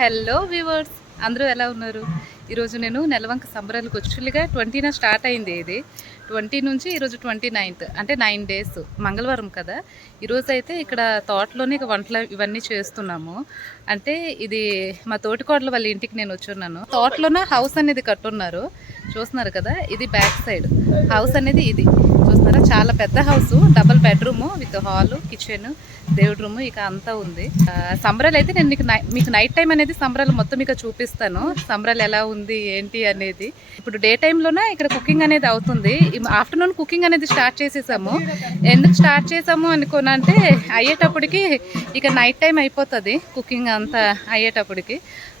Hello viewers, అందరూ ఎలా ఉన్నారు? ఈరోజు నేను నెలవంక సంబరాలకు యాక్చువల్గా 20న స్టార్ట్ అయింది. ఇది 20 నుంచి ఈరోజు 29th, అంటే 9 days, మంగళవారం కదా. ఈరోజు అయితే ఇక్కడ తోటలోనే వంటలు ఇవన్నీ చేస్తున్నాము. అంటే ఇది మా తోటికోడల వాళ్ళ ఇంటికి నేను వచ్చున్నాను. తోటలోనే హౌస్ అనేది కట్టున్నారు, చూస్తున్నారు కదా. ఇది బ్యాక్ సైడ్ హౌస్ అనేది ఇది చూస్తున్నారా, చాలా పెద్ద house, double bedroom with hall, kitchen, దేవుడి రూమ్ ఇక అంతా ఉంది. సంబరాలు అయితే నేను మీకు నైట్ టైం అనేది సంబరాలు మొత్తం మీకు చూపిస్తాను. సంబరాలు ఎలా ఉంది ఏంటి అనేది. ఇప్పుడు డే టైంలోనే ఇక్కడ కుకింగ్ అనేది అవుతుంది. ఆఫ్టర్నూన్ కుకింగ్ అనేది స్టార్ట్ చేసేసాము. ఎందుకు స్టార్ట్ చేసాము అనుకోనంటే అయ్యేటప్పటికి ఇక నైట్ టైం అయిపోతుంది కుకింగ్ అంతా అయ్యేటప్పటికి.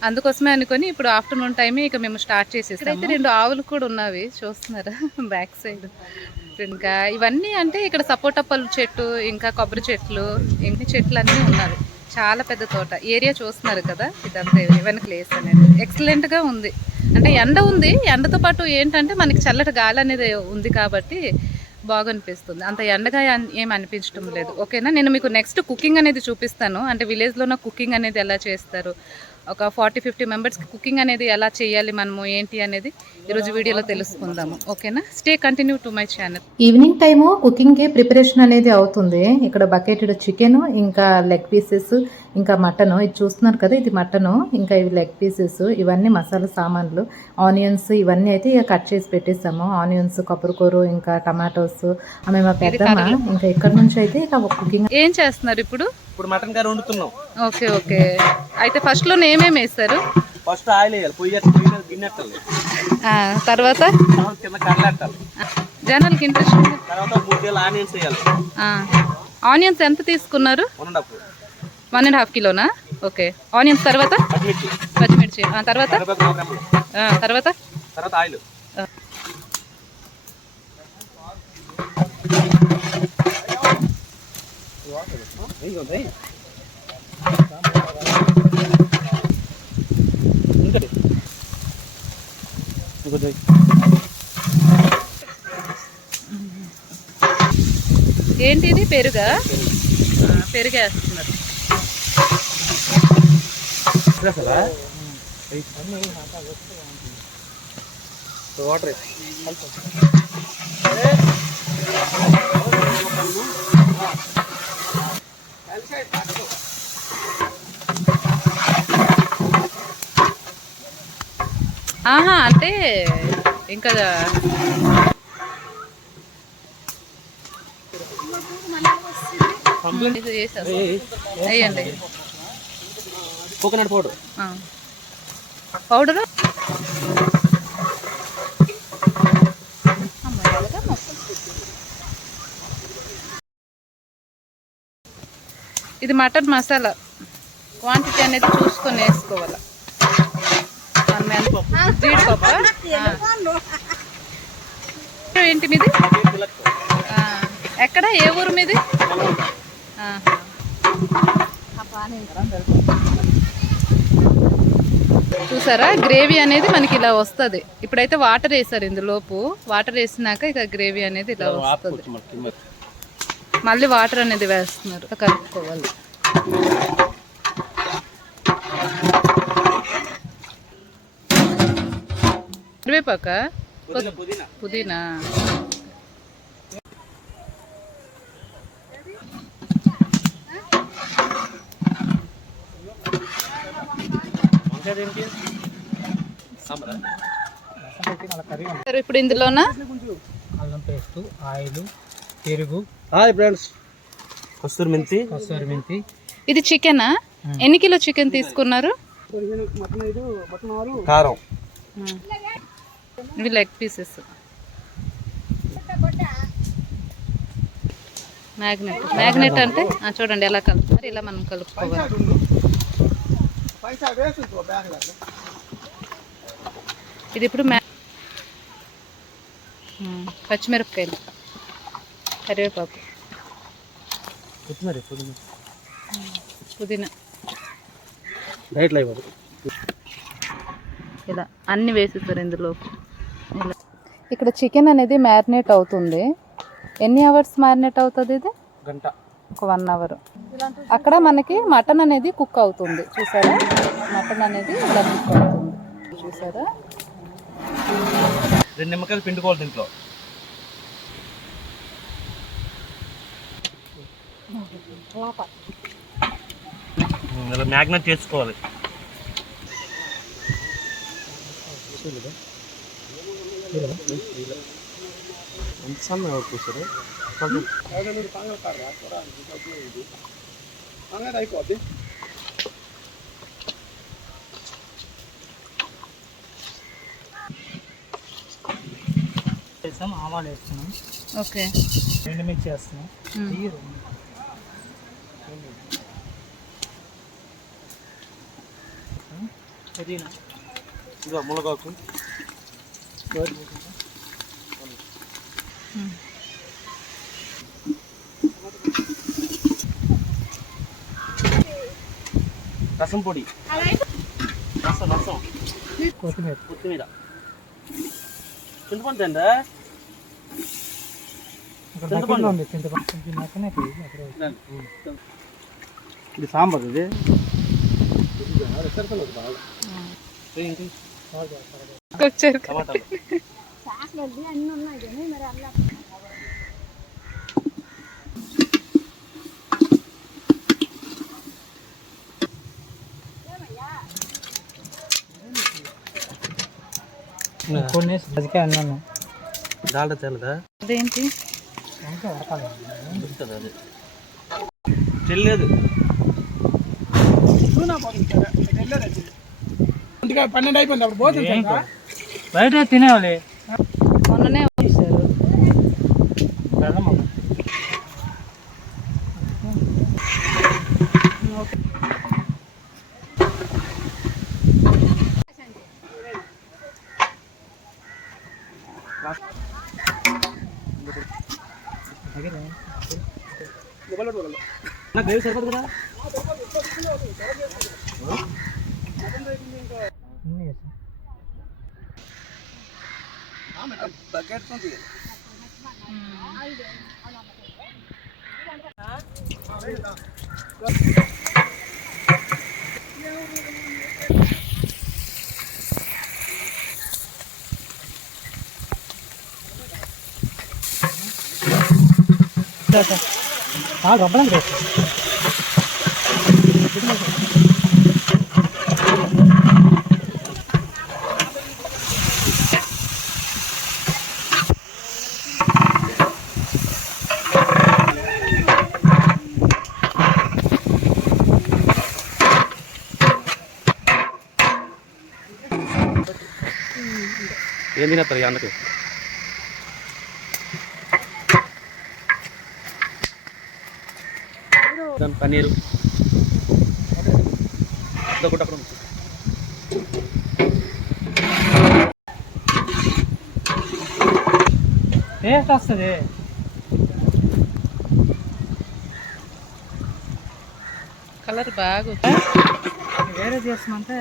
అందుకోసమే అనుకొని ఇప్పుడు ఆఫ్టర్నూన్ టైమే ఇక మేము స్టార్ట్ చేసేసాము. అయితే 2 ఆవులు కూడా ఉన్నవి, చూస్తున్నారా బ్యాక్ సైడ్. ఇంకా ఇవన్నీ అంటే ఇక్కడ సపోటా పళ్ళు చెట్టు, ఇంకా కొబ్బరి చెట్లు, ఇన్ని చెట్లు అన్నీ ఉన్నాయి. చాలా పెద్ద తోట ఏరియా చూస్తున్నారు కదా. ఇదంతా వెనక ప్లేస్ అనేది ఎక్సలెంట్గా ఉంది. అంటే ఎండ ఉంది, ఎండతో పాటు ఏంటంటే మనకి చల్లటి గాలి అనేది ఉంది కాబట్టి బాగా అనిపిస్తుంది. అంత ఎండగా ఏం అనిపించడం లేదు. ఓకేనా, నేను మీకు నెక్స్ట్ కుకింగ్ అనేది చూపిస్తాను. అంటే విలేజ్లోన కుకింగ్ అనేది ఎలా చేస్తారు, ఒక 40-50 మెంబర్స్కి కుకింగ్ అనేది ఎలా చేయాలి మనము ఏంటి అనేది ఈరోజు వీడియోలో తెలుసుకుందాము. ఓకేనా, stay continue to my channel. Evening time కుకింగ్కి ప్రిపరేషన్ అనేది అవుతుంది. ఇక్కడ బకెటెడ్ చికెన్, ఇంకా లెగ్ పీసెస్, ఇంకా మటన్. ఇది చూస్తున్నారు కదా, ఇది మటను, ఇంకా ఇవి లెగ్ పీసెస్, ఇవన్నీ మసాలా సామాన్లు, ఆనియన్స్ ఇవన్నీ అయితే ఇక కట్ చేసి పెట్టేసాము. ఆనియన్స్, కొబ్బరికూర, ఇంకా టమాటోస్, ఆమె మా పెద్దమ్మ. ఇంకా ఇక్కడ నుంచి అయితే ఇక కుకింగ్ ఏం చేస్తున్నారు ఇప్పుడు? మటన్ కర్రీ వండుతున్నాం. ఓకే ఓకే, అయితే ఫస్ట్ లో ఏమేమి వేస్తారు? ఫస్ట్ ఆయిల్ వేయాలి, పొయ్యి గిన్నె ఎట్టాలి, తర్వాత కింద కర్రలు ఎట్టాలి, జనాలకి ఇంట్రెస్ట్. తర్వాత 3 ఆనియన్స్ వేయాలి. ఆనియన్స్ ఎంత తీసుకున్నారు? 1.5 కిలోనా? ఓకే, ఆనియన్స్, తర్వాత పచ్చిమిర్చి, తర్వాత తర్వాత తర్వాత ఆయిల్. ఏంటి ఇది? పెరుగా? పెరుగేస్తున్నారు. వాటర్ ఆహా, అంటే ఇంకా వేయండి కోకోనట్ పౌడర్. పౌడరు ఇది మటన్ మసాలా క్వాంటిటీ అనేది చూసుకొని వేసుకోవాలి. జీడిపప్పు ఏంటి మీది? ఎక్కడ, ఏ ఊరు మీది? చూసారా, గ్రేవీ అనేది మనకి ఇలా వస్తుంది. ఇప్పుడైతే వాటర్ వేసారు, ఇందులోపు వాటర్ వేసినాక ఇక గ్రేవీ అనేది ఇలా వస్తుంది. మళ్ళీ వాటర్ అనేది వేస్తున్నారు, కలుపుకోవాలి. కరివేపాక, పుదీనా. ఇప్పుడు ఇందులోనా అల్లం పేస్ట్, ఆయిల్, పెరుగు. హాయ్ ఫ్రెండ్స్, కస్తూరి మెంతి. ఇది చికెనా? ఎన్ని కిలో చికెన్ తీసుకున్నారు? కారం. ఇవి లెగ్ పీసెస్. మ్యాగ్నెట్ అంటే చూడండి ఎలా కలుపుతారు, ఇలా మనం కలుపుకోవాలి. ఇది ఇప్పుడు పచ్చిమిరపకాయలు, కరివేపాకు, పుదీనా, ఇలా అన్ని వేసేస్తారు ఇందులో. ఇక్కడ చికెన్ అనేది మ్యారినేట్ అవుతుంది. ఎన్ని అవర్స్ మ్యారినేట్ అవుతుంది ఇది? గంట. ఒక 1 అవర్. అక్కడ మనకి మటన్ అనేది కుక్ అవుతుంది, చూసారా. మటన్ అనేది దగ్గరికి పడుతుంది. చూసారా? 2 నిమ్మకాయలు పిండుకోవాలి దీంట్లో. ఇలా మ్యాగ్నెట్ చేసుకోవాలి. ఎంత సమయం అవుతుంది అయిపోద్ది. వేస్తాం, ఆవాలు వేస్తున్నాం, ఓకే. ఎండు మిర్చి వేస్తున్నాం, పుదీనా, ఇదిగో మునగాకు, రసం పొడి, రసం కొత్తిమీర, కొత్తిమీర, చింతపండు అండి. చింతపండు ఉంది, చింతపండు కొంచెం మక్కనే ఇది సాంబార్. ఇది వచ్చారు. కొన్ని అదికే అన్నాను. దాల్డా తెల్లదా? అదేంటి? దొరుకుతుంది అది. చెల్లేదు. 12 అయిపోయింది అప్పుడు పోతుంది. బయట తినేవాలి. మొన్ననే వచ్చారు. నాకు గ్రేవీ సరిపోదు కదా? రబ్బలం ఏం తినేస్తారు అన్నకి? పన్నీరు అదొకటి అక్కడ టేస్ట్ వస్తుంది. కలర్ బాగా వేరే చేస్తామంటే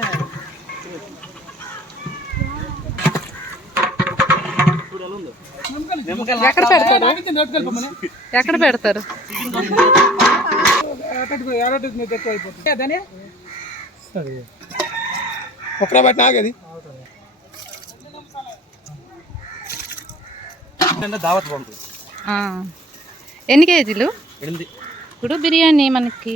ఎక్కడ పెడతారు? ఎక్కడ పెడతారు? ఒక్కడ బట్టి నాగేది దావత్ బాగుంటుంది. ఎన్ని కేజీలు? 8. ఇప్పుడు బిర్యానీ మనకి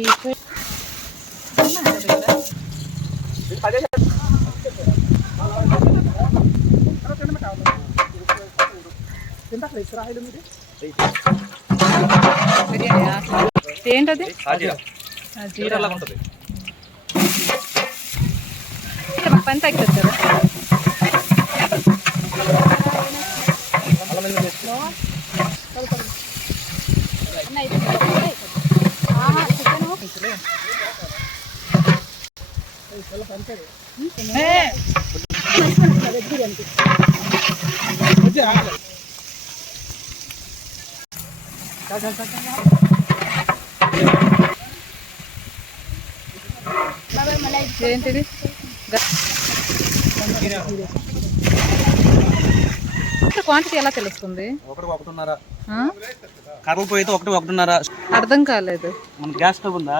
ఏంటది? జీరా ఉంటుంది. పని తగ్గుతుంది కదా? ఏంటిది? క్వాంటిటీ ఎలా తెలుస్తుంది? 1.5 కర్రలు పోయితే 1.5. అర్థం కాలేదు. మన గ్యాస్ స్టవ్ ఉందా?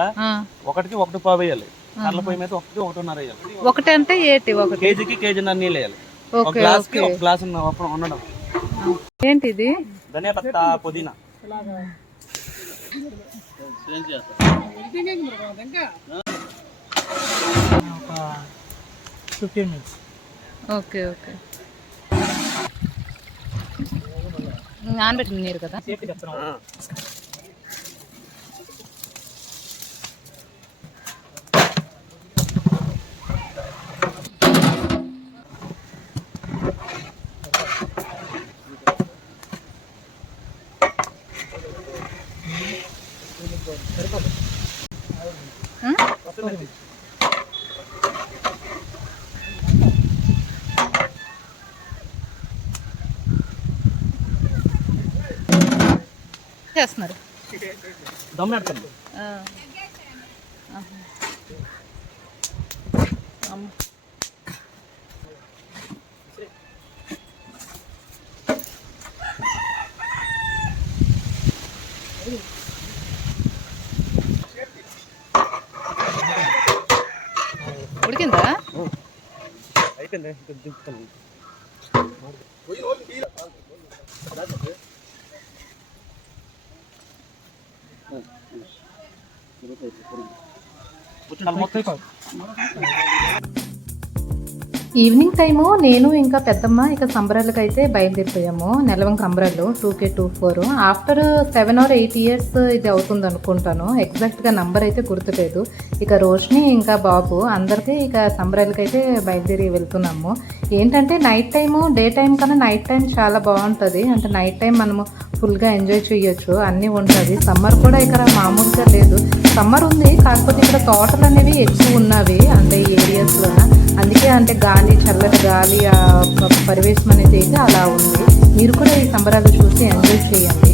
1కి 1 పావు వేయాలి. కర్ల పొయ్యి మీద ఒకటి 1.5 వేయాలి. ఒకటి అంటే ఏంటి? ఒకటి కేజీకి కేజీన్నర నీళ్ళు వేయాలి. ఒక ఓకే గ్లాస్కి ఓకే. ఒక గ్లాస్ ఉండడం. ఏంటి ఇది? ధనియా పత్తా, పుదీనా. ఒక 15 మినిట్స్. Okay okay. నానబెట్టిన నీరు కదా. సేఫ్టీ చెప్తున్నాం. చేస్తున్నారు. దమ్ పెడతాను. ఉడికిందా? అయిపోయింది. ఇంకా దింపుతాను. ఈవినింగ్ టైము నేను ఇంకా పెద్దమ్మ ఇక సంబరాలకు అయితే బయలుదేరిపోయాము. నెలవంక సంబరాలు 2K24. ఆఫ్టర్ 7 or 8 years ఇది అవుతుంది అనుకుంటాను. ఎగ్జాక్ట్గా నంబర్ అయితే గుర్తులేదు. ఇక రోషిని ఇంకా బాబు అందరికీ ఇక సంబరాలకు అయితే బయలుదేరి వెళ్తున్నాము. ఏంటంటే నైట్ టైము డే టైం కన్నా నైట్ టైం చాలా బాగుంటుంది. అంటే నైట్ టైం మనము ఫుల్గా ఎంజాయ్ చేయొచ్చు, అన్నీ ఉంటుంది. సమ్మర్ కూడా ఇక్కడ మామూలుగా లేదు. సమ్మర్ ఉంది, కాకపోతే ఇక్కడ తోటలు అనేవి ఎక్కువ ఉన్నవి అంటే ఈ ఏరియాస్లో. అందుకే అంటే గాలి, చల్లటి గాలి, ఆ పరివేశం అనేది అయితే అలా ఉంది. మీరు కూడా ఈ సంబరాలు చూసి ఎంజాయ్ చేయండి.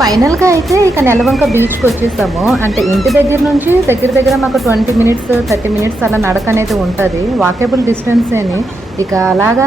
ఫైనల్గా అయితే ఇక నెలవంక బీచ్కి వచ్చేసాము. అంటే ఇంటి దగ్గర నుంచి దగ్గర మాకు 20 minutes 30 minutes అలా నడక అనేది ఉంటుంది. వాకేబుల్ డిస్టెన్స్ అని ఇక అలాగా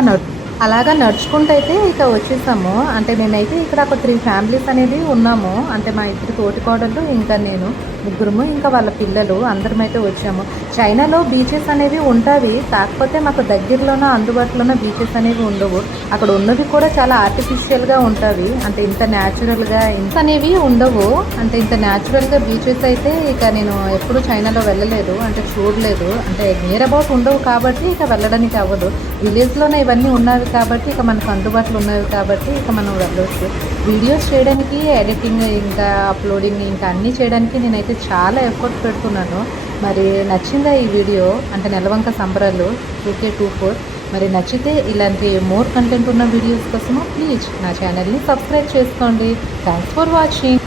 అలాగా నడుచుకుంటూ అయితే ఇక వచ్చేసాము. అంటే నేనైతే ఇక్కడ ఒక 3 ఫ్యామిలీస్ అనేది ఉన్నాము. అంటే మా ఇద్దరు తోటికోడళ్ళు, ఇంకా నేను, ముగ్గురము, ఇంకా వాళ్ళ పిల్లలు అందరమైతే వచ్చాము. చైనాలో బీచెస్ అనేవి ఉంటాయి. కాకపోతే మాకు దగ్గరలోనో అందుబాటులోనో బీచెస్ అనేవి ఉండవు. అక్కడ ఉన్నవి కూడా చాలా ఆర్టిఫిషియల్గా ఉంటాయి. అంటే ఇంత న్యాచురల్గా ఇంత అనేవి ఉండవు. అంటే ఇంత న్యాచురల్గా బీచెస్ అయితే ఇక నేను ఎప్పుడూ చైనాలో వెళ్ళలేదు, అంటే చూడలేదు. అంటే నియర్ అబౌట్ ఉండవు కాబట్టి ఇక వెళ్ళడానికి అవ్వదు. విలేజ్లోనే ఇవన్నీ ఉన్నవి కాబట్టి ఇక మనకు అందుబాటులో ఉన్నవి కాబట్టి ఇక మనం వెళ్ళవచ్చు. వీడియోస్ చేయడానికి, ఎడిటింగ్, ఇంకా అప్లోడింగ్, ఇంకా అన్నీ చేయడానికి నేనైతే చాలా ఎఫర్ట్ పెడుతున్నాను. మరి నచ్చిందా ఈ వీడియో? అంటే నెలవంక సంబరాలు 2K24. మరి నచ్చితే ఇలాంటి మోర్ కంటెంట్ ఉన్న వీడియోస్ కోసము ప్లీజ్ నా ఛానల్ని సబ్స్క్రైబ్ చేసుకోండి. Thanks for watching.